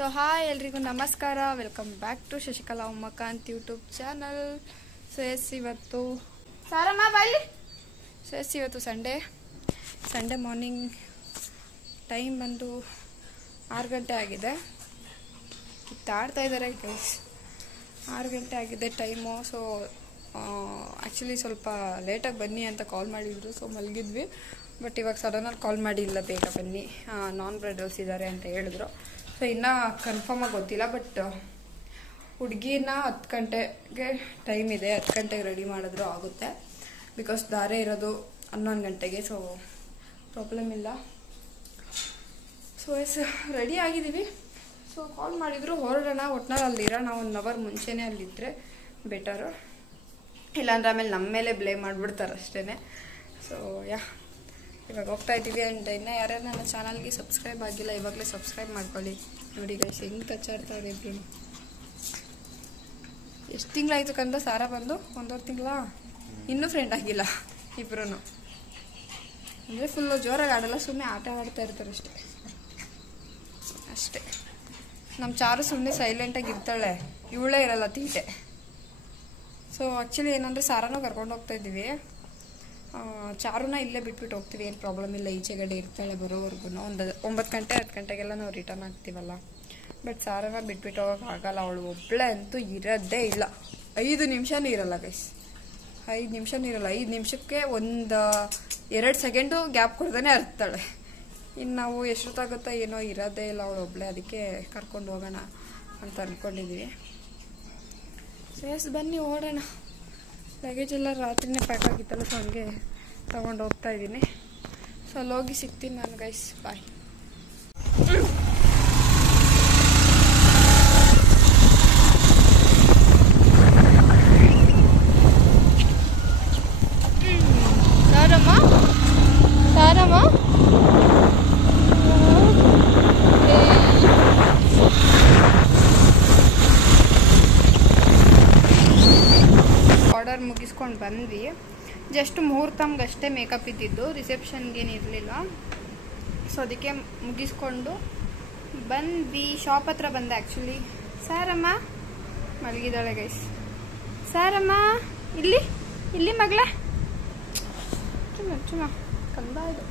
So hi ಎಲ್ರಿಗೂ ನಮಸ್ಕಾರ, welcome back to Shashikala Umakant YouTube channel. So ಇವತ್ತು ಸಾರಮ್ಮ ಬಾಯಿ. ಸೊ ಇವತ್ತು ಸಂಡೇ ಮಾರ್ನಿಂಗ್ ಟೈಮ್ ಬಂದು 6 ಗಂಟೆ ಆಗಿದೆ. ಕಿತ್ತಾಡ್ತಾ ಇದ್ದಾರೆ ಗೈಸ್. 6 ಗಂಟೆ ಆಗಿದೆ ಟೈಮು. ಸೊ ಆ್ಯಕ್ಚುಲಿ ಸ್ವಲ್ಪ ಲೇಟಾಗಿ ಬನ್ನಿ ಅಂತ ಕಾಲ್ ಮಾಡಿದ್ರು. ಸೊ ಮಲಗಿದ್ವಿ. ಬಟ್ ಇವಾಗ ಸಡನ್ನಾಗಿ ಕಾಲ್ ಮಾಡಿ ಇಲ್ಲ ಬೇಗ ಬನ್ನಿ, ನಾನ್ ಬ್ರೈಡಲ್ಸ್ ಇದ್ದಾರೆ ಅಂತ ಹೇಳಿದ್ರು. ಸೊ ಇನ್ನೂ ಕನ್ಫರ್ಮಾಗಿ ಗೊತ್ತಿಲ್ಲ. ಬಟ್ ಹುಡುಗಿನ 10 ಗಂಟೆಗೆ ಟೈಮ್ ಇದೆ. 10 ಗಂಟೆಗೆ ರೆಡಿ ಮಾಡಿದ್ರು ಆಗುತ್ತೆ. ಬಿಕಾಸ್ ದಾರೆ ಇರೋದು 11 ಗಂಟೆಗೆ. ಸೊ ಪ್ರಾಬ್ಲಮ್ ಇಲ್ಲ. ಸೊ ರೆಡಿ ಆಗಿದ್ದೀವಿ. ಸೊ ಕಾಲ್ ಮಾಡಿದ್ರು ಹೊರಡೋಣ, ಒಟ್ನಲ್ಲಿ ಅಲ್ಲಿರೋಣ. 1 ಅವರ್ ಮುಂಚೆನೇ ಅಲ್ಲಿದ್ದರೆ ಬೆಟರು. ಇಲ್ಲಾಂದ್ರೆ ಆಮೇಲೆ ನಮ್ಮ ಮೇಲೆ ಬ್ಲೇಮ್ ಮಾಡಿಬಿಡ್ತಾರೆ ಅಷ್ಟೇ. ಸೊ ಇವಾಗ ಹೋಗ್ತಾ ಇದ್ದೀವಿ. ಆ್ಯಂಡ್ ಇನ್ನೂ ಯಾರ್ಯಾರು ನನ್ನ ಚಾನಲ್ಗೆ ಸಬ್ಸ್ಕ್ರೈಬ್ ಆಗಿಲ್ಲ ಇವಾಗಲೇ ಸಬ್ಸ್ಕ್ರೈಬ್ ಮಾಡ್ಕೊಳ್ಳಿ. ನೋಡಿ ಗೈಸ್ ಹೆಂಗೆ ಕಚ್ಚಾಡ್ತಾರೆ ಇಬ್ರು. ಎಷ್ಟು ತಿಂಗಳಾಯಿತು ಕಂದ ಸಾರ ಬಂದು? 1.5 ತಿಂಗಳ. ಇನ್ನೂ ಫ್ರೆಂಡ್ ಆಗಿಲ್ಲ ಇಬ್ರು. ಅಂದರೆ ಫುಲ್ಲು ಜೋರಾಗಿ ಆಡಲ್ಲ, ಸುಮ್ಮನೆ ಆಟ ಆಡ್ತಾ ಇರ್ತಾರೆ ಅಷ್ಟೇ. ನಮ್ಮ ಚಾರು ಸುಮ್ಮನೆ ಸೈಲೆಂಟಾಗಿ ಇರ್ತಾಳೆ, ಇವಳೇ ಇರಲ್ಲ ತೀಟೆ. ಸೊ ಆ್ಯಕ್ಚುಲಿ ಏನಂದರೆ ಸಾರನೂ ಕರ್ಕೊಂಡು ಹೋಗ್ತಾ ಇದ್ದೀವಿ. ಚಾರುನ ಇಲ್ಲೇ ಬಿಟ್ಬಿಟ್ಟು ಹೋಗ್ತೀವಿ, ಏನು ಪ್ರಾಬ್ಲಮ್ ಇಲ್ಲ. ಈಚೆಗಡೆ ಇರ್ತಾಳೆ ಬರೋವರೆಗೂ. 9 ಗಂಟೆ 10 ಗಂಟೆಗೆಲ್ಲ ನಾವು ರಿಟರ್ನ್ ಆಗ್ತೀವಲ್ಲ. ಬಟ್ ಸಾರನ ಬಿಟ್ಬಿಟ್ಟು ಹೋಗೋಕ್ಕಾಗಲ್ಲ. ಅವಳು ಒಬ್ಬಳೆ ಅಂತೂ ಇರೋದೇ ಇಲ್ಲ. 5 ನಿಮಿಷನೂ ಇರಲ್ಲ ಗೈಸ್. 5 ನಿಮಿಷನೂ ಇರಲ್ಲ. 5 ನಿಮಿಷಕ್ಕೆ 1-2 ಸೆಕೆಂಡು ಗ್ಯಾಪ್ ಕೊಡ್ದೇ ಅರ್ತಾಳೆ. ಇನ್ನು ನಾವು ಎಷ್ಟೊತ್ತಾಗುತ್ತೋ ಏನೋ ಇರೋದೇ ಇಲ್ಲ ಅವಳು ಒಬ್ಬಳೆ. ಅದಕ್ಕೆ ಕರ್ಕೊಂಡು ಹೋಗೋಣ ಅಂತ ಅಂದ್ಕೊಂಡಿದ್ದೀವಿ. ಬನ್ನಿ ಓಡೋಣ. ಲಗೇಜ್ ಎಲ್ಲ ರಾತ್ರಿನೇ ಪ್ಯಾಕ್ ಆಗಿತ್ತಲ್ಲ, ಸೊ ಹಂಗೆ ತೊಗೊಂಡು ಹೋಗ್ತಾ ಇದ್ದೀನಿ. ಸೊ ಅಲ್ಲಿ ಹೋಗಿ ಸಿಗ್ತೀನಿ ನಾನು ಗೈಸ್. ಬಾಯ್. ಸಾರಮ್ಮ ಆರ್ಡರ್ ಮುಗಿಸ್ಕೊಂಡು ಬಂದ್ವಿ. ಜಸ್ಟ್ ಮುಹೂರ್ತಮ್ಗಷ್ಟೇ ಮೇಕಪ್ ಇದ್ದಿದ್ದು, ರಿಸೆಪ್ಷನ್ಗೇನು ಇರಲಿಲ್ಲ. ಸೊ ಅದಕ್ಕೆ ಮುಗಿಸ್ಕೊಂಡು ಬಂದ್ವಿ. ಶಾಪ್ ಹತ್ರ ಬಂದೆ ಆ್ಯಕ್ಚುಲಿ. ಸಾರಮ್ಮ ಮಲಗಿದ್ದಾಳೆ ಗೈಸ್. ಸಾರಮ್ಮ ಇಲ್ಲಿ ಮಗಳ ಚುಮ್ಮ ಕಂದ ಇದು.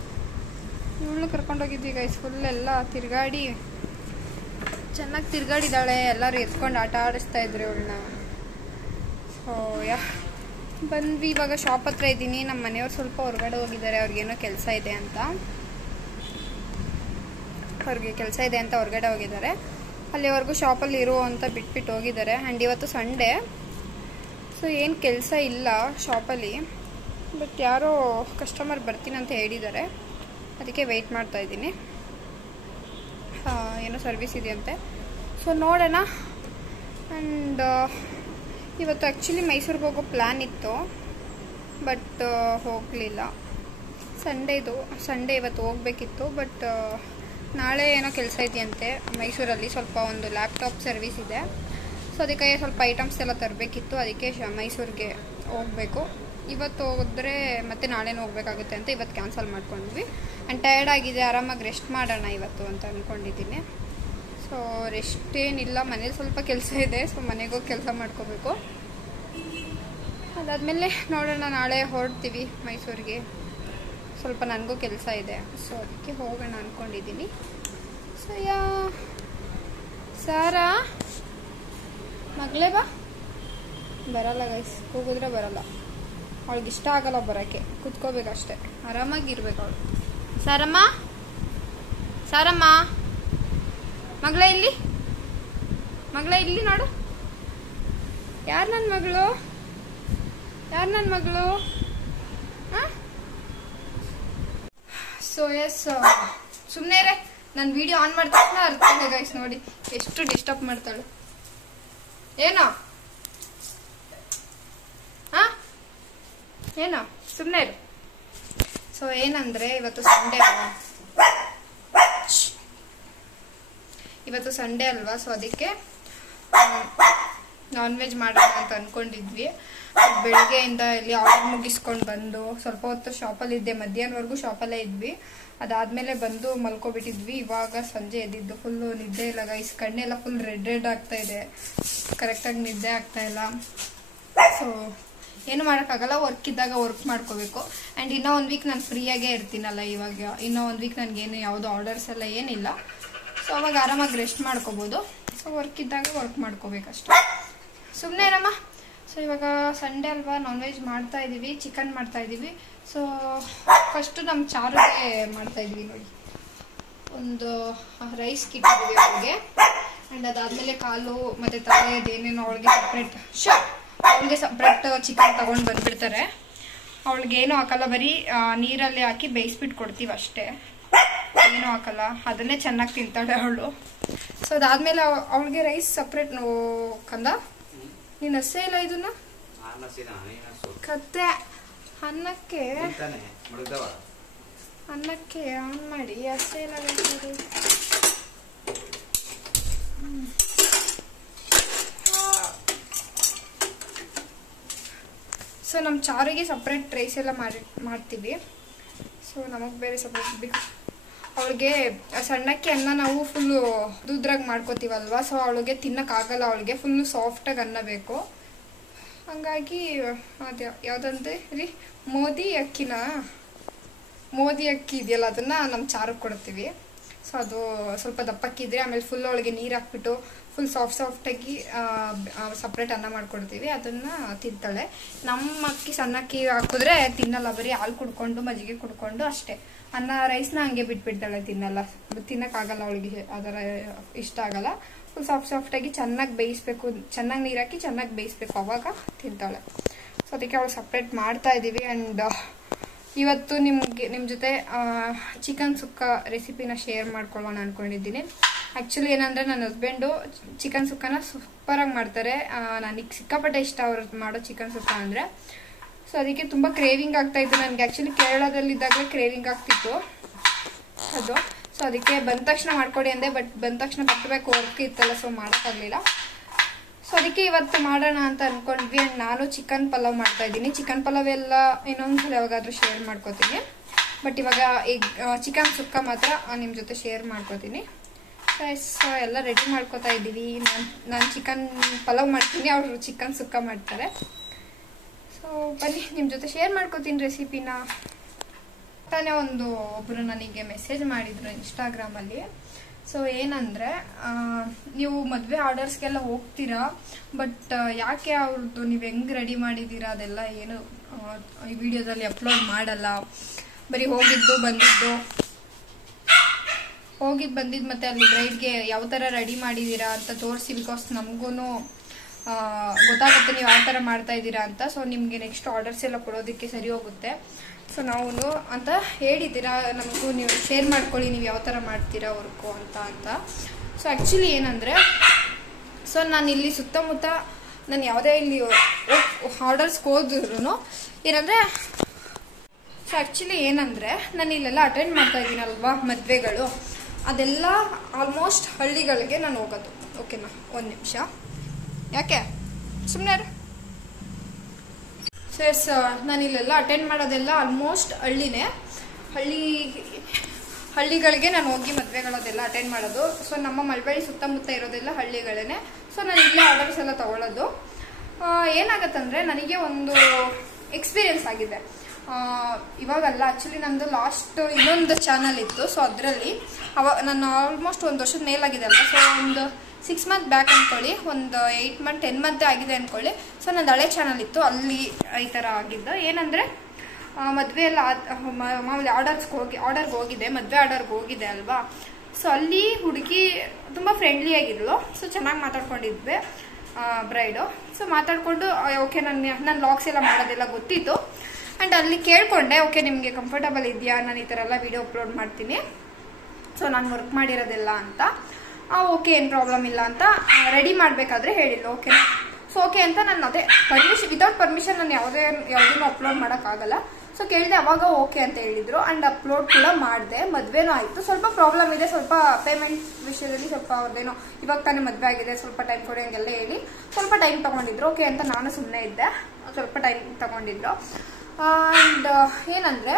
ಇವಳನ್ನ ಕರ್ಕೊಂಡೋಗಿದ್ವಿ ಗೈಸ್. ಫುಲ್ ಎಲ್ಲ ತಿರ್ಗಾಡಿ ಚೆನ್ನಾಗಿ ತಿರ್ಗಾಡಿದ್ದಾಳೆ. ಎಲ್ಲರೂ ಎತ್ಕೊಂಡು ಆಟ ಆಡಿಸ್ತಾ ಇದ್ರು ಇವಳನ್ನ. ಸೊ ಬಂದ್ವಿ. ಇವಾಗ ಶಾಪ್ ಹತ್ರ ಇದ್ದೀನಿ. ನಮ್ಮ ಮನೆಯವ್ರು ಸ್ವಲ್ಪ ಹೊರಗಡೆ ಹೋಗಿದ್ದಾರೆ. ಅವ್ರಿಗೇನೋ ಕೆಲಸ ಇದೆ ಅಂತ ಹೊರಗಡೆ ಹೋಗಿದ್ದಾರೆ. ಅಲ್ಲಿವರೆಗೂ ಶಾಪಲ್ಲಿ ಇರು ಅಂತ ಬಿಟ್ಬಿಟ್ಟು ಹೋಗಿದ್ದಾರೆ. ಆ್ಯಂಡ್ ಇವತ್ತು ಸಂಡೇ, ಸೊ ಏನು ಕೆಲಸ ಇಲ್ಲ ಶಾಪಲ್ಲಿ. ಬಟ್ ಯಾರೋ ಕಸ್ಟಮರ್ ಬರ್ತೀನಿ ಅಂತ ಹೇಳಿದ್ದಾರೆ. ಅದಕ್ಕೆ ವೆಯ್ಟ್ ಮಾಡ್ತಾ ಇದ್ದೀನಿ. ಏನೋ ಸರ್ವಿಸ್ ಇದೆಯಂತೆ. ಸೊ ನೋಡೋಣ. ಆ್ಯಂಡ್ ಇವತ್ತು ಆ್ಯಕ್ಚುಲಿ ಮೈಸೂರಿಗೆ ಹೋಗೋ ಪ್ಲ್ಯಾನ್ ಇತ್ತು, ಬಟ್ ಹೋಗಲಿಲ್ಲ. ಸಂಡೇ ಇವತ್ತು ಹೋಗಬೇಕಿತ್ತು. ಬಟ್ ನಾಳೆ ಏನೋ ಕೆಲಸ ಇದೆಯಂತೆ ಮೈಸೂರಲ್ಲಿ. ಸ್ವಲ್ಪ ಒಂದು ಲ್ಯಾಪ್ಟಾಪ್ ಸರ್ವಿಸ್ ಇದೆ. ಸೊ ಅದಕ್ಕೆ ಸ್ವಲ್ಪ ಐಟಮ್ಸ್ ಎಲ್ಲ ತರಬೇಕಿತ್ತು. ಅದಕ್ಕೆ ಮೈಸೂರಿಗೆ ಹೋಗಬೇಕು. ಇವತ್ತು ಹೋದ್ರೆ ಮತ್ತೆ ನಾಳೆನೂ ಹೋಗ್ಬೇಕಾಗುತ್ತೆ ಅಂತ ಇವತ್ತು ಕ್ಯಾನ್ಸಲ್ ಮಾಡ್ಕೊಂಡ್ವಿ. ಆ್ಯಂಡ್ ಟಯರ್ಡ್ ಆಗಿದೆ, ಆರಾಮಾಗಿ ರೆಸ್ಟ್ ಮಾಡೋಣ ಇವತ್ತು ಅಂತ ಅಂದ್ಕೊಂಡಿದ್ದೀನಿ. ಸೊ ರೆಸ್ಟ್ ಏನಿಲ್ಲ, ಮನೇಲಿ ಸ್ವಲ್ಪ ಕೆಲಸ ಇದೆ. ಸೊ ಮನೆಗೆ ಹೋಗಿ ಕೆಲಸ ಮಾಡ್ಕೋಬೇಕು. ಅದಾದಮೇಲೆ ನೋಡೋಣ, ನಾಳೆ ಹೊರಡ್ತೀವಿ ಮೈಸೂರಿಗೆ. ಸ್ವಲ್ಪ ನನಗೂ ಕೆಲಸ ಇದೆ. ಸೊ ಅದಕ್ಕೆ ಹೋಗೋಣ ಅಂದ್ಕೊಂಡಿದ್ದೀನಿ. ಸೊ ಸಾರಾ ಮಗಳೇ ಬರಲ್ಲ ಗೈಸ್. ಕೂಗಿದ್ರೆ ಬರಲ್ಲ. ಅವಳಿಗೆ ಇಷ್ಟ ಆಗಲ್ಲ ಬರೋಕ್ಕೆ. ಕುತ್ಕೋಬೇಕಷ್ಟೆ, ಆರಾಮಾಗಿರ್ಬೇಕು ಅವಳು. ಸಾರಮ್ಮ ಮಗಳ ಇಲ್ಲಿ ನೋಡು. ಯಾರು ನನ್ನ ಮಗಳು? ಸೊ ಸುಮ್ಮನೆ ರೇ. ನಾನು ವಿಡಿಯೋ ಆನ್ ಮಾಡ್ತಾ ಅರ್ಥ ಗೈಸ್. ನೋಡಿ ಎಷ್ಟು ಡಿಸ್ಟರ್ಬ್ ಮಾಡ್ತಾಳು. ಏನೋ ಸುಮ್ಮನೆ ಇರು. ಸೊ ಏನಂದ್ರೆ ಇವತ್ತು ಸಂಡೇ ಅಲ್ವಾ. ಸೊ ಅದಕ್ಕೆ ನಾನ್ ವೆಜ್ ಮಾಡೋಣ ಅಂತ ಅಂದ್ಕೊಂಡಿದ್ವಿ. ಬೆಳಿಗ್ಗೆಯಿಂದ ಇಲ್ಲಿ ಆರ್ಡರ್ ಮುಗಿಸ್ಕೊಂಡು ಬಂದು ಸ್ವಲ್ಪ ಹೊತ್ತು ಶಾಪಲ್ಲಿ ಇದ್ದೆ. ಮಧ್ಯಾಹ್ನವರೆಗೂ ಶಾಪಲ್ಲೇ ಇದ್ವಿ. ಅದಾದ್ಮೇಲೆ ಬಂದು ಮಲ್ಕೊಬಿಟ್ಟಿದ್ವಿ. ಇವಾಗ ಸಂಜೆ ಎದ್ದಿದ್ದು. ಫುಲ್ಲು ನಿದ್ದೆ ಇಲ್ಲ ಗೈಸ್, ಕಣ್ಣೆಲ್ಲ ಫುಲ್ ರೆಡ್ ಆಗ್ತಾ ಇದೆ, ಕರೆಕ್ಟಾಗಿ ನಿದ್ದೆ ಆಗ್ತಾ ಇಲ್ಲ. ಸೊ ಏನು ಮಾಡೋಕ್ಕಾಗಲ್ಲ, ವರ್ಕ್ ಇದ್ದಾಗ ವರ್ಕ್ ಮಾಡ್ಕೋಬೇಕು. ಆ್ಯಂಡ್ ಇನ್ನೂ 1 ವೀಕ್ ನಾನು ಫ್ರೀಯಾಗೇ ಇರ್ತೀನಲ್ಲ ಇವಾಗ. ಇನ್ನೂ 1 ವೀಕ್ ನನಗೇನು ಯಾವುದೋ ಆರ್ಡರ್ಸ್ ಎಲ್ಲ ಏನಿಲ್ಲ. ಸೊ ಅವಾಗ ಆರಾಮಾಗಿ ರೆಸ್ಟ್ ಮಾಡ್ಕೋಬೋದು. ಸೊ ವರ್ಕ್ ಇದ್ದಾಗ ವರ್ಕ್ ಮಾಡ್ಕೋಬೇಕಷ್ಟೆ, ಸುಮ್ಮನೆ ಇರಮ್ಮ. ಸೊ ಇವಾಗ ಸಂಡೇ ಅಲ್ವಾ, ನಾನ್ ವೆಜ್ ಮಾಡ್ತಾ ಇದ್ದೀವಿ, ಚಿಕನ್ ಮಾಡ್ತಾ ಇದ್ದೀವಿ. ಸೊ ಫಸ್ಟು ನಮ್ಮ ಚಾರುಗೆ ಮಾಡ್ತಾ ಇದ್ವಿ ನೋಡಿ, ಒಂದು ರೈಸ್ ಕಿಟ್ಟಿದ್ದೀವಿ ಅವಳಿಗೆ. ಆ್ಯಂಡ್ ಅದಾದಮೇಲೆ ಕಾಲು ಮತ್ತು ತಲೆ ಅದೇನೇನೋ ಅವಳಿಗೆ ಸಪ್ರೇಟ್ ಚಿಕನ್ ತಗೊಂಡು ಬಂದುಬಿಡ್ತಾರೆ. ಅವಳಿಗೇನು ಹಾಕಲ್ಲ, ಬರೀ ನೀರಲ್ಲಿ ಹಾಕಿ ಬೇಯಿಸ್ಬಿಟ್ಟು ಕೊಡ್ತೀವಿ ಅಷ್ಟೇ, ಏನೂ ಹಾಕಲ್ಲ. ಅದನ್ನೇ ಚೆನ್ನಾಗಿ ತಿಂತಾಳೆ ಅವಳು. ಸೊ ಅದಾದಮೇಲೆ ಅವಳಿಗೆ ರೈಸ್ ಸಪ್ರೇಟ್. ಕಂದ ನೀನು ಹಸೆ ಇಲ್ಲ ಇದನ್ನ ಕತ್ತೆ ಅನ್ನಕ್ಕೆ ಆನ್ ಮಾಡಿ ಹಸೆ ಇಲ್ಲ. ಸೊ ನಮ್ಮ ಚಾರಿಗೆ ಸಪ್ರೇಟ್ ರೈಸ್ ಎಲ್ಲ ಮಾಡ್ತೀವಿ. ಸೊ ನಮಗೆ ಬೇರೆ ಸಪ್ರೇಟ್ ಬೇಕು. ಅವಳಿಗೆ ಸಣ್ಣಕ್ಕೆ ಅನ್ನ ನಾವು ಫುಲ್ಲು ಉದ್ರಾಗಿ ಮಾಡ್ಕೋತೀವಲ್ವ. ಸೊ ಅವಳಿಗೆ ತಿನ್ನೋಕ್ಕಾಗಲ್ಲ, ಅವಳಿಗೆ ಫುಲ್ಲು ಸಾಫ್ಟಾಗಿ ಅನ್ನ ಬೇಕು. ಹಂಗಾಗಿ ಅದು ಯಾವುದಂದ್ರೆ ರೀ ಮೋದಿ ಅಕ್ಕಿ ಇದೆಯಲ್ಲ, ಅದನ್ನು ನಮ್ಮ ಚಾರಿಗೆ ಕೊಡ್ತೀವಿ. ಸೊ ಅದು ಸ್ವಲ್ಪ ದಪ್ಪಕ್ಕಿದ್ರೆ ಆಮೇಲೆ ಫುಲ್ ಅವಳಿಗೆ ನೀರು ಹಾಕ್ಬಿಟ್ಟು ಫುಲ್ ಸಾಫ್ಟಾಗಿ ಸಪ್ರೇಟ್ ಅನ್ನ ಮಾಡ್ಕೊಡ್ತೀವಿ, ಅದನ್ನು ತಿಂತಾಳೆ. ನಮ್ಮ ಅಕ್ಕಿ ಸಣ್ಣಕ್ಕಿ ಹಾಕಿದ್ರೆ ತಿನ್ನಲ್ಲ, ಬರೀ ಹಾಲು ಕುಡ್ಕೊಂಡು ಮಜ್ಜಿಗೆ ಕುಡ್ಕೊಂಡು ಅಷ್ಟೇ. ಅನ್ನ ರೈಸ್ನ ಹಂಗೆ ಬಿಟ್ಬಿಡ್ತಾಳೆ, ತಿನ್ನೋಕ್ಕಾಗಲ್ಲ ಅವಳಿಗೆ, ಅದರ ಇಷ್ಟ ಆಗಲ್ಲ. ಫುಲ್ ಸಾಫ್ಟಾಗಿ ಚೆನ್ನಾಗಿ ಬೇಯಿಸ್ಬೇಕು, ಚೆನ್ನಾಗಿ ನೀರು ಹಾಕಿ ಚೆನ್ನಾಗಿ ಬೇಯಿಸ್ಬೇಕು, ಅವಾಗ ತಿಂತಾಳೆ. ಸೊ ಅದಕ್ಕೆ ಅವಳು ಸಪ್ರೇಟ್ ಮಾಡ್ತಾ ಇದ್ದೀವಿ. ಆ್ಯಂಡ್ ಇವತ್ತು ನಿಮ್ಮ ಜೊತೆ ಚಿಕನ್ ಸುಕ್ಕ ರೆಸಿಪಿನ ಶೇರ್ ಮಾಡ್ಕೊಳ್ಳೋಣ ಅಂದ್ಕೊಂಡಿದ್ದೀನಿ. ಆ್ಯಕ್ಚುಲಿ ಏನಂದರೆ ನನ್ನ ಹಸ್ಬೆಂಡು ಚಿಕನ್ ಸುಕ್ಕನ ಸೂಪರಾಗಿ ಮಾಡ್ತಾರೆ. ನನಗೆ ಸಿಕ್ಕಾಪಟ್ಟೆ ಇಷ್ಟ ಅವ್ರು ಮಾಡೋ ಚಿಕನ್ ಸುಕ್ಕ ಅಂದರೆ. ಸೊ ಅದಕ್ಕೆ ತುಂಬ ಕ್ರೇವಿಂಗ್ ಆಗ್ತಾಯಿತ್ತು ನನಗೆ. ಆ್ಯಕ್ಚುಲಿ ಕೇರಳದಲ್ಲಿದ್ದಾಗ ಕ್ರೇವಿಂಗ್ ಆಗ್ತಿತ್ತು ಅದು. ಸೊ ಅದಕ್ಕೆ ಬಂದ ತಕ್ಷಣ ಮಾಡ್ಕೊಡಿ ಅಂದೆ, ಬಟ್ ಬಂದ ತಕ್ಷಣ ಬಟ್ಟಬೇಕು, ವರ್ಕ್ ಇತ್ತಲ್ಲ, ಸೊ ಮಾಡೋಕ್ಕಾಗಲಿಲ್ಲ. ಸೊ ಅದಕ್ಕೆ ಇವತ್ತು ಮಾಡೋಣ ಅಂತ ಅಂದ್ಕೊಂಡ್ವಿ. ಆ್ಯಂಡ್ ನಾನು ಚಿಕನ್ ಪಲಾವ್ ಮಾಡ್ತಾ ಇದ್ದೀನಿ. ಚಿಕನ್ ಪಲಾವ್ ಎಲ್ಲ ಇನ್ನೊಂದ್ಸಲ ಯಾವಾಗಾದರೂ ಶೇರ್ ಮಾಡ್ಕೋತೀನಿ, ಬಟ್ ಇವಾಗ ಈಗ ಚಿಕನ್ ಸುಕ್ಕ ಮಾತ್ರ ನಿಮ್ಮ ಜೊತೆ ಶೇರ್ ಮಾಡ್ಕೋತೀನಿ. ಸೊ ಎಲ್ಲ ರೆಡಿ ಮಾಡ್ಕೋತಾ ಇದ್ದೀವಿ. ನಾನು ಚಿಕನ್ ಪಲಾವ್ ಮಾಡ್ತೀನಿ, ಅವರು ಚಿಕನ್ ಸುಕ್ಕ ಮಾಡ್ತಾರೆ. ಸೊ ಬನ್ನಿ ನಿಮ್ಮ ಜೊತೆ ಶೇರ್ ಮಾಡ್ಕೋತೀನಿ ರೆಸಿಪಿನ. ತಾನೇ ಒಬ್ಬರು ನನಗೆ ಮೆಸೇಜ್ ಮಾಡಿದ್ರು ಇನ್ಸ್ಟಾಗ್ರಾಮಲ್ಲಿ. ಸೊ ಏನಂದರೆ, ನೀವು ಮದುವೆ ಆರ್ಡರ್ಸ್ಗೆಲ್ಲ ಹೋಗ್ತೀರಾ, ಬಟ್ ಯಾಕೆ ಅವ್ರದ್ದು ನೀವು ಹೆಂಗೆ ರೆಡಿ ಮಾಡಿದ್ದೀರಾ ಅದೆಲ್ಲ ಏನು ಈ ವಿಡಿಯೋದಲ್ಲಿ ಅಪ್ಲೋಡ್ ಮಾಡಲ್ಲ, ಬರೀ ಹೋಗಿದ್ದು ಬಂದಿದ್ದು ಮತ್ತು ಅಲ್ಲಿ ಬ್ರೈಡ್ಗೆ ಯಾವ ಥರ ರೆಡಿ ಮಾಡಿದ್ದೀರಾ ಅಂತ ತೋರಿಸಿ, ಬಿಕಾಸ್ ನಮಗೂ ಗೊತ್ತಾಗುತ್ತೆ ನೀವು ಯಾವ ಥರ ಮಾಡ್ತಾ ಇದ್ದೀರಾ ಅಂತ. ಸೊ ನಿಮಗೆ ನೆಕ್ಸ್ಟ್ ಆರ್ಡರ್ಸ್ ಎಲ್ಲ ಕೊಡೋದಕ್ಕೆ ಸರಿ ಹೋಗುತ್ತೆ. ಸೊ ನಾವು ಅಂತ ಹೇಳಿದ್ದೀರಾ, ನಮಗೂ ನೀವು ಶೇರ್ ಮಾಡ್ಕೊಳ್ಳಿ ನೀವು ಯಾವ ಥರ ಮಾಡ್ತೀರಾ ವರ್ಕು ಅಂತ. ಸೊ ಆ್ಯಕ್ಚುಲಿ ಏನಂದರೆ, ಸೊ ನಾನು ಇಲ್ಲಿ ಸುತ್ತಮುತ್ತ ನಾನು ಯಾವುದೇ ಇಲ್ಲಿ ಆರ್ಡರ್ಸ್ಗೆ ಹೋದ್ರೂ ಏನಂದರೆ, ಸೊ ಆ್ಯಕ್ಚುಲಿ ಏನಂದರೆ ನಾನು ಇಲ್ಲೆಲ್ಲ ಅಟೆಂಡ್ ಮಾಡ್ತಾ ಇದ್ದೀನಲ್ವಾ ಮದುವೆಗಳು, ಅದೆಲ್ಲ ಆಲ್ಮೋಸ್ಟ್ ಹಳ್ಳಿಗಳಿಗೆ ನಾನು ಹೋಗೋದು. ಓಕೆನಾ, ಒಂದು ನಿಮಿಷ, ಯಾಕೆ ಸುಮ್ಮನೆ. ಸೊ ಎಸ್, ನಾನು ಇಲ್ಲೆಲ್ಲ ಅಟೆಂಡ್ ಮಾಡೋದೆಲ್ಲ ಆಲ್ಮೋಸ್ಟ್ ಹಳ್ಳಿನೇ, ಹಳ್ಳಿಗಳಿಗೆ ನಾನು ಹೋಗಿ ಮದುವೆಗಳದೆಲ್ಲ ಅಟೆಂಡ್ ಮಾಡೋದು. ಸೊ ನಮ್ಮ ಮಳವಳ್ಳಿ ಸುತ್ತಮುತ್ತ ಇರೋದೆಲ್ಲ ಹಳ್ಳಿಗಳೇ. ಸೊ ನಾನು ಇಲ್ಲೇ ಆರ್ಡರ್ಸ್ ಎಲ್ಲ ತೊಗೊಳ್ಳೋದು. ಏನಾಗತ್ತಂದರೆ, ನನಗೆ ಒಂದು ಎಕ್ಸ್ಪೀರಿಯನ್ಸ್ ಆಗಿದೆ. ಇವಾಗಲ್ಲ, ಆ್ಯಕ್ಚುಲಿ ನಂದು ಲಾಸ್ಟ್ ಇನ್ನೊಂದು ಚಾನಲ್ ಇತ್ತು. ಸೊ ಅದರಲ್ಲಿ ನಾನು ಆಲ್ಮೋಸ್ಟ್ 1 ವರ್ಷದ ಮೇಲಾಗಿದೆ ಅಲ್ಲ, ಸೊ ಒಂದು 6 ಮಂತ್ ಬ್ಯಾಕ್ ಅಂದ್ಕೊಳ್ಳಿ, ಒಂದು 8 ಮಂತ್ 10 ಮಂತ್ ಆಗಿದೆ ಅಂದ್ಕೊಳ್ಳಿ. ಸೊ ನಂದು ಹಳೆ ಚಾನಲ್ ಇತ್ತು, ಅಲ್ಲಿ ಈ ಥರ ಆಗಿದ್ದು. ಏನಂದರೆ, ಮದುವೆ ಎಲ್ಲ ಮಾಮೂಲಿ ಆರ್ಡರ್ಗೆ ಹೋಗಿದೆ, ಮದುವೆ ಆರ್ಡರ್ಗೆ ಹೋಗಿದೆ ಅಲ್ವಾ. ಸೊ ಅಲ್ಲಿ ಹುಡುಗಿ ತುಂಬ ಫ್ರೆಂಡ್ಲಿ ಆಗಿದ್ಲು. ಸೊ ಚೆನ್ನಾಗಿ ಮಾತಾಡ್ಕೊಂಡಿದ್ವಿ ಬ್ರೈಡು. ಸೊ ಮಾತಾಡಿಕೊಂಡು ಓಕೆ, ನನ್ನ ಲಾಗ್ಸ್ ಎಲ್ಲ ಮಾಡೋದೆಲ್ಲ ಗೊತ್ತಿತ್ತು. ಆ್ಯಂಡ್ ಅಲ್ಲಿ ಕೇಳಿಕೊಂಡೆ, ಓಕೆ ನಿಮಗೆ ಕಂಫರ್ಟಬಲ್ ಇದೆಯಾ, ನಾನು ಈ ಥರ ಎಲ್ಲ ವೀಡಿಯೋ ಅಪ್ಲೋಡ್ ಮಾಡ್ತೀನಿ, ಸೊ ನಾನು ವರ್ಕ್ ಮಾಡಿರೋದೆಲ್ಲ ಅಂತ. ಓಕೆ, ಏನು ಪ್ರಾಬ್ಲಮ್ ಇಲ್ಲ ಅಂತ ರೆಡಿ ಮಾಡಬೇಕಾದ್ರೆ ಹೇಳಿಲ್ಲ. ಓಕೆನಾ, ಸೊ ಓಕೆ ಅಂತ ನಾನು ಅದೇ ವಿತೌಟ್ ಪರ್ಮಿಷನ್ ನಾನು ಯಾವುದೂ ಅಪ್ಲೋಡ್ ಮಾಡೋಕ್ಕಾಗಲ್ಲ. ಸೊ ಕೇಳಿದೆ, ಅವಾಗ ಓಕೆ ಅಂತ ಹೇಳಿದರು. ಆ್ಯಂಡ್ ಅಪ್ಲೋಡ್ ಕೂಡ ಮಾಡಿದೆ. ಮದುವೆನೂ ಆಯಿತು. ಸ್ವಲ್ಪ ಪ್ರಾಬ್ಲಮ್ ಇದೆ, ಸ್ವಲ್ಪ ಪೇಮೆಂಟ್ ವಿಷಯದಲ್ಲಿ ಸ್ವಲ್ಪ ಅವ್ರದ್ದೇನೋ ಇವಾಗ ತಾನೇ ಮದುವೆ ಆಗಿದೆ, ಸ್ವಲ್ಪ ಟೈಮ್ ಕೊಡಿ ಹಂಗೆಲ್ಲ ಹೇಳಿ ಸ್ವಲ್ಪ ಟೈಮ್ ತೊಗೊಂಡಿದ್ರು. ಓಕೆ ಅಂತ ನಾನು ಸುಮ್ಮನೆ ಇದ್ದೆ, ಸ್ವಲ್ಪ ಟೈಮ್ ತೊಗೊಂಡಿದ್ರು. ಆ್ಯಂಡ್ ಏನಂದರೆ,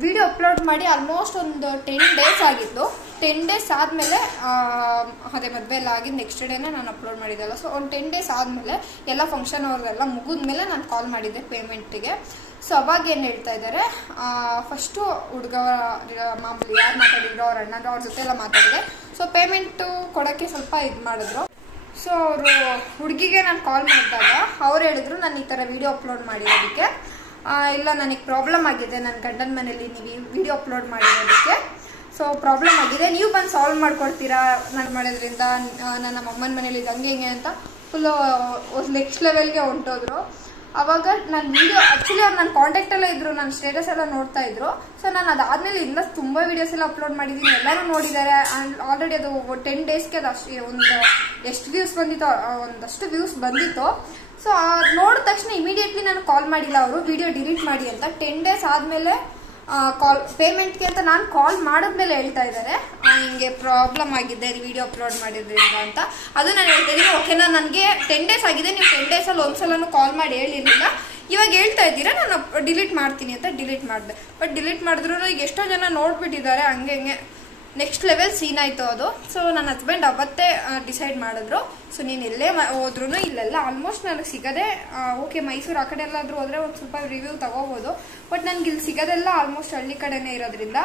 ವಿಡಿಯೋ ಅಪ್ಲೋಡ್ ಮಾಡಿ ಆಲ್ಮೋಸ್ಟ್ ಒಂದು 10 days ಆಗಿತ್ತು. 10 days ಆದಮೇಲೆ ಅದೇ ಮದುವೆ ಎಲ್ಲ ಆಗಿದ್ದು ನೆಕ್ಸ್ಟ್ ಡೇನೇ ನಾನು ಅಪ್ಲೋಡ್ ಮಾಡಿದ್ದಲ್ಲ. ಸೊ ಒಂದು 10 days ಆದಮೇಲೆ ಎಲ್ಲ ಫಂಕ್ಷನ್ ಅವ್ರದ್ದೆಲ್ಲ ಮುಗಿದ್ಮೇಲೆ ನಾನು ಕಾಲ್ ಮಾಡಿದ್ದೆ ಪೇಮೆಂಟಿಗೆ. ಸೊ ಅವಾಗ ಏನು ಹೇಳ್ತಾ ಇದ್ದಾರೆ, ಫಸ್ಟು ಹುಡುಗ ಮಾಮೂಲಿ ಯಾರು ಮಾತಾಡಿದ್ರು ಅವ್ರ ಅಣ್ಣಂದ್ರು ಅವ್ರ ಜೊತೆ ಎಲ್ಲ ಮಾತಾಡಿದೆ. ಸೊ ಪೇಮೆಂಟು ಕೊಡೋಕ್ಕೆ ಸ್ವಲ್ಪ ಇದು ಮಾಡಿದ್ರು. ಸೊ ಅವರು ಹುಡುಗಿಗೆ ನಾನು ಕಾಲ್ ಮಾಡಿದಾಗ ಅವ್ರು ಹೇಳಿದ್ರು ನಾನು ಈ ಥರ ವಿಡಿಯೋ ಅಪ್ಲೋಡ್ ಮಾಡಿರೋದಕ್ಕೆ ಇಲ್ಲ ನನಗೆ ಪ್ರಾಬ್ಲಮ್ ಆಗಿದೆ ನನ್ನ ಗಂಡನ ಮನೇಲಿ ನೀವು ವಿಡಿಯೋ ಅಪ್ಲೋಡ್ ಮಾಡಿರೋದಕ್ಕೆ. ಸೊ ಪ್ರಾಬ್ಲಮ್ ಆಗಿದೆ, ನೀವು ಬಂದು ಸಾಲ್ವ್ ಮಾಡ್ಕೊಡ್ತೀರಾ ನಾನು ಮಾಡೋದ್ರಿಂದ, ನನ್ನ ಅಮ್ಮನ ಮನೇಲಿ ಹಂಗೆ ಹಿಂಗೆ ಅಂತ ಫುಲ್ಲು ನೆಕ್ಸ್ಟ್ ಲೆವೆಲ್ಗೆ ಹೊಂಟೋದ್ರು. ಅವಾಗ ನಾನು ವಿಡಿಯೋ ಆ್ಯಕ್ಚುಲಿ ಅವ್ರು ನನ್ನ ಕಾಂಟ್ಯಾಕ್ಟೆಲ್ಲ ಇದ್ರು, ನನ್ನ ಸ್ಟೇಟಸ್ ಎಲ್ಲ ನೋಡ್ತಾ ಇದ್ರು. ಸೊ ನಾನು ಅದಾದಮೇಲೆ ಇನ್ನೂ ತುಂಬ ವೀಡಿಯೋಸ್ ಎಲ್ಲ ಅಪ್ಲೋಡ್ ಮಾಡಿದ್ದೀನಿ, ಎಲ್ಲರೂ ನೋಡಿದ್ದಾರೆ. ಆಲ್ರೆಡಿ ಅದು 10 daysಗೆ ಅದು ಒಂದು ಎಷ್ಟು ವ್ಯೂಸ್ ಬಂದಿತ್ತು, ಒಂದಷ್ಟು ವ್ಯೂಸ್ ಬಂದಿತ್ತು. ಸೊ ನೋಡಿದ ತಕ್ಷಣ ಇಮಿಡಿಯೇಟ್ಲಿ ನಾನು ಕಾಲ್ ಮಾಡಿಲ್ಲ ಅವರು ವಿಡಿಯೋ ಡಿಲೀಟ್ ಮಾಡಿ ಅಂತ. 10 days ಆದಮೇಲೆ ಕಾಲ್ ಪೇಮೆಂಟ್ಗೆ ಅಂತ ನಾನು ಕಾಲ್ ಮಾಡಿದ್ಮೇಲೆ ಹೇಳ್ತಾ ಇದ್ದಾರೆ ಹಿಂಗೆ ಪ್ರಾಬ್ಲಮ್ ಆಗಿದೆ ವಿಡಿಯೋ ಅಪ್ಲೋಡ್ ಮಾಡಿದ್ರಿಂದ ಅಂತ. ಅದು ನಾನು ಹೇಳ್ತಾ ಇದ್ದೀನಿ ಓಕೆನಾ, ನನಗೆ 10 days ಆಗಿದೆ, ನೀವು 10 daysಲ್ಲಿ ಒಂದ್ಸಲೂ ಕಾಲ್ ಮಾಡಿ ಹೇಳಿರಲಿಲ್ಲ, ಇವಾಗ ಹೇಳ್ತಾ ಇದ್ದೀರಾ ನಾನು ಡಿಲೀಟ್ ಮಾಡ್ತೀನಿ ಅಂತ ಡಿಲೀಟ್ ಮಾಡಿದೆ. ಬಟ್ ಡಿಲೀಟ್ ಮಾಡಿದ್ರು ಈಗ ಎಷ್ಟೋ ಜನ ನೋಡ್ಬಿಟ್ಟಿದ್ದಾರೆ, ಹಂಗೆ ಹಿಂಗೆ ನೆಕ್ಸ್ಟ್ ಲೆವೆಲ್ ಸೀನ್ ಆಯಿತು ಅದು. ಸೊ ನನ್ನ ಹಸ್ಬೆಂಡ್ ಅವತ್ತೇ ಡಿಸೈಡ್ ಮಾಡಿದ್ರು, ಸೊ ನೀನು ಎಲ್ಲೇ ಹೋದ್ರೂ ಇಲ್ಲೆಲ್ಲ ಆಲ್ಮೋಸ್ಟ್ ನನಗೆ ಸಿಗೋದೆ ಓಕೆ ಮೈಸೂರು ಆ ಕಡೆ ಎಲ್ಲಾದರೂ ಹೋದರೆ ಒಂದು ಸ್ವಲ್ಪ ರಿವ್ಯೂ ತಗೋಬೋದು. ಬಟ್ ನನಗೆ ಇಲ್ಲಿ ಸಿಗೋದೆಲ್ಲ ಆಲ್ಮೋಸ್ಟ್ ಹಳ್ಳಿ ಕಡೆನೇ ಇರೋದ್ರಿಂದ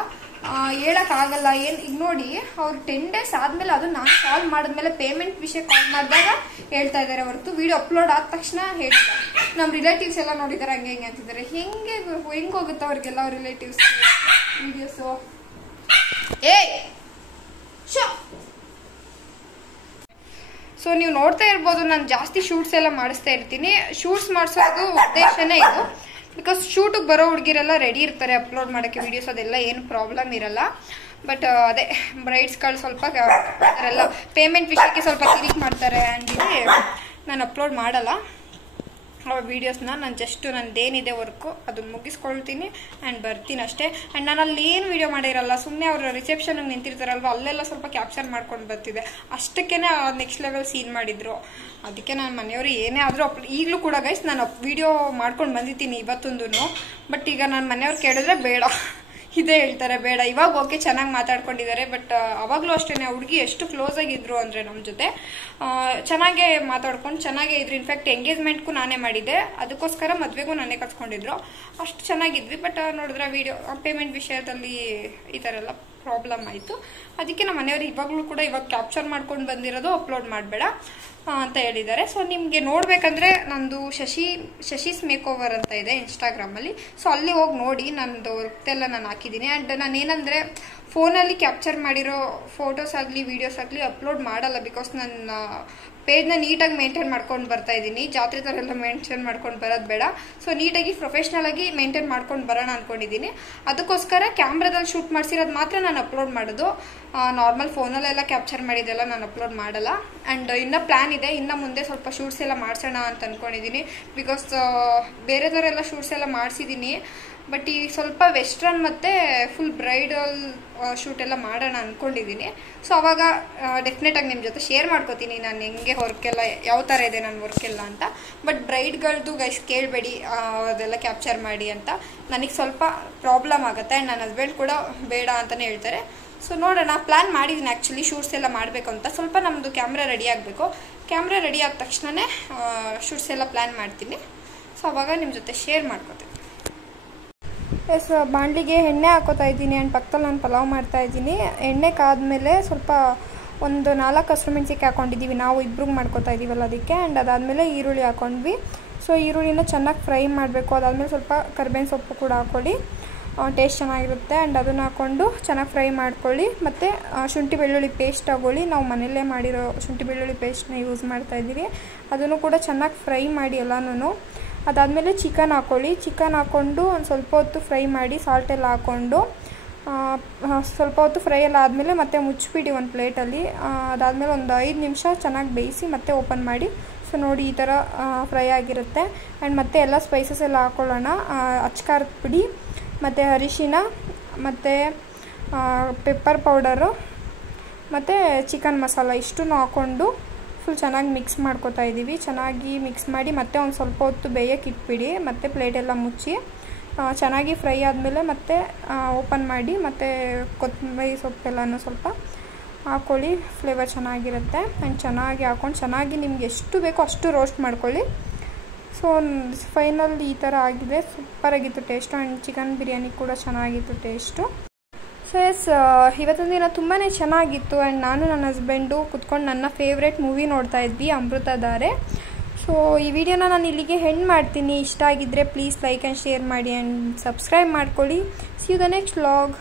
ಹೇಳೋಕ್ಕಾಗಲ್ಲ. ಏನು ಈಗ ನೋಡಿ ಅವ್ರು 10 days ಆದಮೇಲೆ ಅದು ನಾನು ಕಾಲ್ ಮಾಡಿದ್ಮೇಲೆ ಪೇಮೆಂಟ್ ವಿಷಯ ಕಾಲ್ ಮಾಡಿದಾಗ ಹೇಳ್ತಾ ಇದ್ದಾರೆ ಹೊರತು ವಿಡಿಯೋ ಅಪ್ಲೋಡ್ ಆದ ತಕ್ಷಣ ಹೇಳಿಲ್ಲ. ನಮ್ಮ ರಿಲೇಟಿವ್ಸ್ ಎಲ್ಲ ನೋಡಿದ್ದಾರೆ ಹಂಗೆ ಹಿಂಗೆ ಅಂತಿದ್ದಾರೆ. ಹೆಂಗೆ ಹೋಗುತ್ತೆ ಅವ್ರಿಗೆಲ್ಲ ಅವ್ರ ರಿಲೇಟಿವ್ಸ್ ವಿಡಿಯೋಸು. ಸೊ ನೀವು ನೋಡ್ತಾ ಇರ್ಬೋದು ನಾನು ಜಾಸ್ತಿ ಶೂಟ್ಸ್ ಎಲ್ಲ ಮಾಡಿಸ್ತಾ ಇರ್ತೀನಿ. ಶೂಟ್ಸ್ ಮಾಡಿಸೋದು ಉದ್ದೇಶನೇ ಇದು, ಬಿಕಾಸ್ ಶೂಟಿಗೆ ಬರೋ ಹುಡುಗಿರೆಲ್ಲ ರೆಡಿ ಇರ್ತಾರೆ ಅಪ್ಲೋಡ್ ಮಾಡೋಕ್ಕೆ ವೀಡಿಯೋಸ್, ಅದೆಲ್ಲ ಏನು ಪ್ರಾಬ್ಲಮ್ ಇರಲ್ಲ. ಬಟ್ ಅದೇ ಬ್ರೈಡ್ಸ್ಗಳು ಸ್ವಲ್ಪ ಅದರೆಲ್ಲ ಪೇಮೆಂಟ್ ವಿಷಯಕ್ಕೆ ಸ್ವಲ್ಪ ಕಿರಿಕ್ ಮಾಡ್ತಾರೆ. ಆ್ಯಂಡ್ ಇಲ್ಲಿ ನಾನು ಅಪ್ಲೋಡ್ ಮಾಡಲ್ಲ ಆ ವೀಡಿಯೋಸ್ನ, ನಾನು ಜಸ್ಟು ನನ್ನದೇನಿದೆ ವರ್ಕು ಅದನ್ನು ಮುಗಿಸ್ಕೊಳ್ತೀನಿ ಆ್ಯಂಡ್ ಬರ್ತೀನಿ ಅಷ್ಟೇ. ಆ್ಯಂಡ್ ನಾನು ಅಲ್ಲಿ ಏನು ವೀಡಿಯೋ ಮಾಡಿರಲ್ಲ, ಸುಮ್ಮನೆ ಅವರು ರಿಸೆಪ್ಷನ್ಗೆ ನಿಂತಿರ್ತಾರಲ್ವ ಅಲ್ಲೆಲ್ಲ ಸ್ವಲ್ಪ ಕ್ಯಾಪ್ಚರ್ ಮಾಡ್ಕೊಂಡು ಬರ್ತಿದ್ದೆ, ಅಷ್ಟಕ್ಕೇ ನೆಕ್ಸ್ಟ್ ಲೆವೆಲ್ ಸೀನ್ ಮಾಡಿದ್ರು. ಅದಕ್ಕೆ ನಾನು ಮನೆಯವರು ಏನೇ ಆದರೂ ಈಗಲೂ ಕೂಡ ಗೈಸ್ ನಾನು ವೀಡಿಯೋ ಮಾಡ್ಕೊಂಡು ಬಂದಿದ್ದೀನಿ ಇವತ್ತೊಂದು. ಬಟ್ ಈಗ ನಾನು ಮನೆಯವ್ರು ಕೇಳಿದ್ರೆ ಬೇಡ ಇದೇ ಹೇಳ್ತಾರೆ, ಬೇಡ. ಇವಾಗ ಓಕೆ ಚೆನ್ನಾಗಿ ಮಾತಾಡ್ಕೊಂಡಿದ್ದಾರೆ, ಬಟ್ ಅವಾಗಲೂ ಅಷ್ಟೇ ಹುಡುಗಿ ಎಷ್ಟು ಕ್ಲೋಸ್ ಆಗಿದ್ರು ಅಂದರೆ ನಮ್ಮ ಜೊತೆ ಚೆನ್ನಾಗೇ ಮಾತಾಡ್ಕೊಂಡು ಚೆನ್ನಾಗೇ ಇದ್ರು. ಇನ್ಫ್ಯಾಕ್ಟ್ ಎಂಗೇಜ್ಮೆಂಟ್ಗೂ ನಾನೇ ಮಾಡಿದ್ದೆ, ಅದಕ್ಕೋಸ್ಕರ ಮದುವೆಗೂ ನಾನೇ ಕರ್ಸ್ಕೊಂಡಿದ್ರು, ಅಷ್ಟು ಚೆನ್ನಾಗಿದ್ವಿ. ಬಟ್ ನೋಡಿದ್ರೆ ವಿಡಿಯೋ ಪೇಮೆಂಟ್ ವಿಷಯದಲ್ಲಿ ಈ ಥರ ಎಲ್ಲ ಪ್ರಾಬ್ಲಮ್ ಆಯಿತು. ಅದಕ್ಕೆ ನಮ್ಮ ಮನೆಯವರು ಇವಾಗಲೂ ಕೂಡ ಇವಾಗ ಕ್ಯಾಪ್ಚರ್ ಮಾಡ್ಕೊಂಡು ಬಂದಿರೋದು ಅಪ್ಲೋಡ್ ಮಾಡಬೇಡ ಅಂತ ಹೇಳಿದ್ದಾರೆ. ಸೊ ನಿಮಗೆ ನೋಡಬೇಕಂದ್ರೆ ನಂದು ಶಶೀಸ್ ಮೇಕ್ ಓವರ್ ಅಂತ ಇದೆ ಇನ್ಸ್ಟಾಗ್ರಾಮಲ್ಲಿ, ಸೊ ಅಲ್ಲಿ ಹೋಗಿ ನೋಡಿ, ನಂದು ವರ್ಕ್ದೆಲ್ಲ ನಾನು ಹಾಕಿದ್ದೀನಿ. ಆ್ಯಂಡ್ ನಾನೇನಂದರೆ ಫೋನಲ್ಲಿ ಕ್ಯಾಪ್ಚರ್ ಮಾಡಿರೋ ಫೋಟೋಸ್ ಆಗಲಿ ವೀಡಿಯೋಸ್ ಆಗಲಿ ಅಪ್ಲೋಡ್ ಮಾಡಲ್ಲ, ಬಿಕಾಸ್ ನನ್ನ ಪೇಜ್ನ ನೀಟಾಗಿ ಮೇಂಟೈನ್ ಮಾಡ್ಕೊಂಡು ಬರ್ತಾ ಇದ್ದೀನಿ. ಜಾತ್ರೆ ಥರ ಎಲ್ಲ ಮೇಂಟೈನ್ ಮಾಡ್ಕೊಂಡು ಬರೋದು ಬೇಡ, ಸೊ ನೀಟಾಗಿ ಪ್ರೊಫೆಷ್ನಲ್ ಆಗಿ ಮೇಂಟೈನ್ ಮಾಡ್ಕೊಂಡು ಬರೋಣ ಅಂದ್ಕೊಂಡಿದ್ದೀನಿ. ಅದಕ್ಕೋಸ್ಕರ ಕ್ಯಾಮ್ರಾದಲ್ಲಿ ಶೂಟ್ ಮಾಡಿಸಿರೋದು ಮಾತ್ರ ನಾನು ಅಪ್ಲೋಡ್ ಮಾಡೋದು, ನಾರ್ಮಲ್ ಫೋನಲ್ಲೆಲ್ಲ ಕ್ಯಾಪ್ಚರ್ ಮಾಡಿದ್ದೆಲ್ಲ ನಾನು ಅಪ್ಲೋಡ್ ಮಾಡಲ್ಲ. ಆ್ಯಂಡ್ ಇನ್ನೂ ಪ್ಲ್ಯಾನ್ ಇದೆ, ಇನ್ನು ಮುಂದೆ ಸ್ವಲ್ಪ ಶೂಟ್ಸ್ ಎಲ್ಲ ಮಾಡಿಸೋಣ ಅಂತ ಅಂದ್ಕೊಂಡಿದ್ದೀನಿ. ಬಿಕಾಸ್ ಬೇರೆದವರೆಲ್ಲ ಶೂಟ್ಸ್ ಎಲ್ಲ ಮಾಡಿಸಿದ್ದೀನಿ, ಬಟ್ ಈಗ ಸ್ವಲ್ಪ ವೆಸ್ಟ್ರನ್ ಮತ್ತು ಫುಲ್ ಬ್ರೈಡಲ್ ಶೂಟ್ ಎಲ್ಲ ಮಾಡೋಣ ಅಂದ್ಕೊಂಡಿದ್ದೀನಿ. ಸೊ ಅವಾಗ ಡೆಫಿನೆಟಾಗಿ ನಿಮ್ಮ ಜೊತೆ ಶೇರ್ ಮಾಡ್ಕೋತೀನಿ ನಾನು ಹೆಂಗೆ ವರ್ಕೆಲ್ಲ ಯಾವ ಥರ ಇದೆ ನನ್ನ ವರ್ಕೆಲ್ಲ ಅಂತ. ಬಟ್ ಬ್ರೈಡ್ಗಳದ್ದು ಗೈಸ್ ಕೇಳಬೇಡಿ ಅದೆಲ್ಲ ಕ್ಯಾಪ್ಚರ್ ಮಾಡಿ ಅಂತ, ನನಗೆ ಸ್ವಲ್ಪ ಪ್ರಾಬ್ಲಮ್ ಆಗುತ್ತೆ. ಆ್ಯಂಡ್ ನನ್ನ ಹಸ್ಬೆಂಡ್ ಕೂಡ ಬೇಡ ಅಂತಲೇ ಹೇಳ್ತಾರೆ. ಸೊ ನೋಡೋಣ, ಪ್ಲ್ಯಾನ್ ಮಾಡಿದ್ದೀನಿ ಆ್ಯಕ್ಚುಲಿ ಶೂಟ್ಸ್ ಎಲ್ಲ ಮಾಡಬೇಕು ಅಂತ. ಸ್ವಲ್ಪ ನಮ್ಮದು ಕ್ಯಾಮ್ರಾ ರೆಡಿ ಆಗಬೇಕು, ಕ್ಯಾಮ್ರಾ ರೆಡಿ ಆದ ತಕ್ಷಣವೇ ಶೂಟ್ಸ್ ಎಲ್ಲ ಪ್ಲ್ಯಾನ್ ಮಾಡ್ತೀನಿ. ಸೊ ಅವಾಗ ನಿಮ್ಮ ಜೊತೆ ಶೇರ್ ಮಾಡ್ಕೋತೀನಿ. ಎಸ್, ಬಾಣಲಿಗೆ ಎಣ್ಣೆ ಹಾಕೋತಾ ಇದ್ದೀನಿ ಆ್ಯಂಡ್ ಪಕ್ಕದಲ್ಲಿ ನಾನು ಪಲಾವ್ ಮಾಡ್ತಾಯಿದ್ದೀನಿ. ಎಣ್ಣೆ ಕಾದ್ಮೇಲೆ ಸ್ವಲ್ಪ ಒಂದು 4 ಹಸಿಮೆಣ್ಸಿಕಾಯಿ ಹಾಕ್ಕೊಂಡಿದ್ದೀವಿ, ನಾವು ಇಬ್ರಿಗೆ ಮಾಡ್ಕೋತಾ ಇದ್ದೀವಲ್ಲ ಅದಕ್ಕೆ. ಆ್ಯಂಡ್ ಅದಾದಮೇಲೆ ಈರುಳ್ಳಿ ಹಾಕ್ಕೊಂಡ್ವಿ. ಸೊ ಈರುಳ್ಳಿನ ಚೆನ್ನಾಗಿ ಫ್ರೈ ಮಾಡಬೇಕು. ಅದಾದಮೇಲೆ ಸ್ವಲ್ಪ ಕರಿಬೇವಿನ ಸೊಪ್ಪು ಕೂಡ ಹಾಕ್ಕೊಳ್ಳಿ, ಟೇಸ್ಟ್ ಚೆನ್ನಾಗಿರುತ್ತೆ. ಆ್ಯಂಡ್ ಅದನ್ನು ಹಾಕ್ಕೊಂಡು ಚೆನ್ನಾಗಿ ಫ್ರೈ ಮಾಡ್ಕೊಳ್ಳಿ. ಮತ್ತು ಶುಂಠಿ ಬೆಳ್ಳುಳ್ಳಿ ಪೇಸ್ಟ್ ತಗೊಳ್ಳಿ, ನಾವು ಮನೆಯಲ್ಲೇ ಮಾಡಿರೋ ಶುಂಠಿ ಬೆಳ್ಳುಳ್ಳಿ ಪೇಸ್ಟ್ನ ಯೂಸ್ ಮಾಡ್ತಾಯಿದ್ದೀವಿ. ಅದನ್ನು ಕೂಡ ಚೆನ್ನಾಗಿ ಫ್ರೈ ಮಾಡಿ ಎಲ್ಲನೂ. ಅದಾದಮೇಲೆ ಚಿಕನ್ ಹಾಕ್ಕೊಳ್ಳಿ, ಚಿಕನ್ ಹಾಕ್ಕೊಂಡು ಒಂದು ಸ್ವಲ್ಪ ಹೊತ್ತು ಫ್ರೈ ಮಾಡಿ ಸಾಲ್ಟ್ ಎಲ್ಲ ಹಾಕ್ಕೊಂಡು ಸ್ವಲ್ಪ ಹೊತ್ತು ಫ್ರೈ ಎಲ್ಲ ಆದಮೇಲೆ ಮತ್ತೆ ಮುಚ್ಚಿಬಿಡಿ ಒಂದು ಪ್ಲೇಟಲ್ಲಿ. ಅದಾದಮೇಲೆ ಒಂದು 5 ನಿಮಿಷ ಚೆನ್ನಾಗಿ ಬೇಯಿಸಿ ಮತ್ತೆ ಓಪನ್ ಮಾಡಿ. ಸೊ ನೋಡಿ ಈ ಥರ ಫ್ರೈ ಆಗಿರುತ್ತೆ. ಆ್ಯಂಡ್ ಮತ್ತೆ ಎಲ್ಲ ಸ್ಪೈಸಸ್ ಎಲ್ಲ ಹಾಕ್ಕೊಳ್ಳೋಣ, ಅಚ್ಕಾರದ ಪುಡಿ ಮತ್ತು ಅರಿಶಿನ ಮತ್ತು ಪೆಪ್ಪರ್ ಪೌಡರು ಮತ್ತು ಚಿಕನ್ ಮಸಾಲ ಇಷ್ಟನ್ನು ಹಾಕ್ಕೊಂಡು ಫುಲ್ ಚೆನ್ನಾಗಿ ಮಿಕ್ಸ್ ಮಾಡ್ಕೊತಾ ಇದ್ದೀವಿ. ಚೆನ್ನಾಗಿ ಮಿಕ್ಸ್ ಮಾಡಿ ಮತ್ತೆ ಒಂದು ಸ್ವಲ್ಪ ಹೊತ್ತು ಬೇಯಕ್ಕೆ ಇಟ್ಬಿಡಿ, ಮತ್ತು ಪ್ಲೇಟೆಲ್ಲ ಮುಚ್ಚಿ. ಚೆನ್ನಾಗಿ ಫ್ರೈ ಆದಮೇಲೆ ಮತ್ತೆ ಓಪನ್ ಮಾಡಿ ಮತ್ತು ಕೊತ್ತಂಬರಿ ಸೊಪ್ಪೆಲ್ಲನೂ ಸ್ವಲ್ಪ ಹಾಕ್ಕೊಳ್ಳಿ. ಫ್ಲೇವರ್ ಚೆನ್ನಾಗಿರುತ್ತೆ. ಆ್ಯಂಡ್ ಚೆನ್ನಾಗಿ ಹಾಕ್ಕೊಂಡು ಚೆನ್ನಾಗಿ ನಿಮ್ಗೆ ಎಷ್ಟು ಬೇಕೋ ಅಷ್ಟು ರೋಸ್ಟ್ ಮಾಡ್ಕೊಳ್ಳಿ. ಸೊ ಫೈನಲ್ ಈ ಥರ ಆಗಿದೆ. ಸೂಪರಾಗಿತ್ತು ಟೇಸ್ಟು. ಆ್ಯಂಡ್ ಚಿಕನ್ ಬಿರಿಯಾನಿ ಕೂಡ ಚೆನ್ನಾಗಿತ್ತು ಟೇಸ್ಟು. ಸೊ ಎಸ್, ಇವತ್ತಿನ ದಿನ ತುಂಬಾ ಚೆನ್ನಾಗಿತ್ತು. ಆ್ಯಂಡ್ ನಾನು ನನ್ನ ಹಸ್ಬೆಂಡು ಕುತ್ಕೊಂಡು ನನ್ನ ಫೇವ್ರೆಟ್ ಮೂವಿ ನೋಡ್ತಾ ಇದ್ವಿ, ಅಮೃತಧಾರೆ. ಸೊ ಈ ವಿಡಿಯೋನ ನಾನು ಇಲ್ಲಿಗೆ ಎಂಡ್ ಮಾಡ್ತೀನಿ. ಇಷ್ಟ ಆಗಿದ್ದರೆ ಪ್ಲೀಸ್ ಲೈಕ್ ಆ್ಯಂಡ್ ಶೇರ್ ಮಾಡಿ ಆ್ಯಂಡ್ ಸಬ್ಸ್ಕ್ರೈಬ್ ಮಾಡ್ಕೊಳ್ಳಿ. See you the next vlog.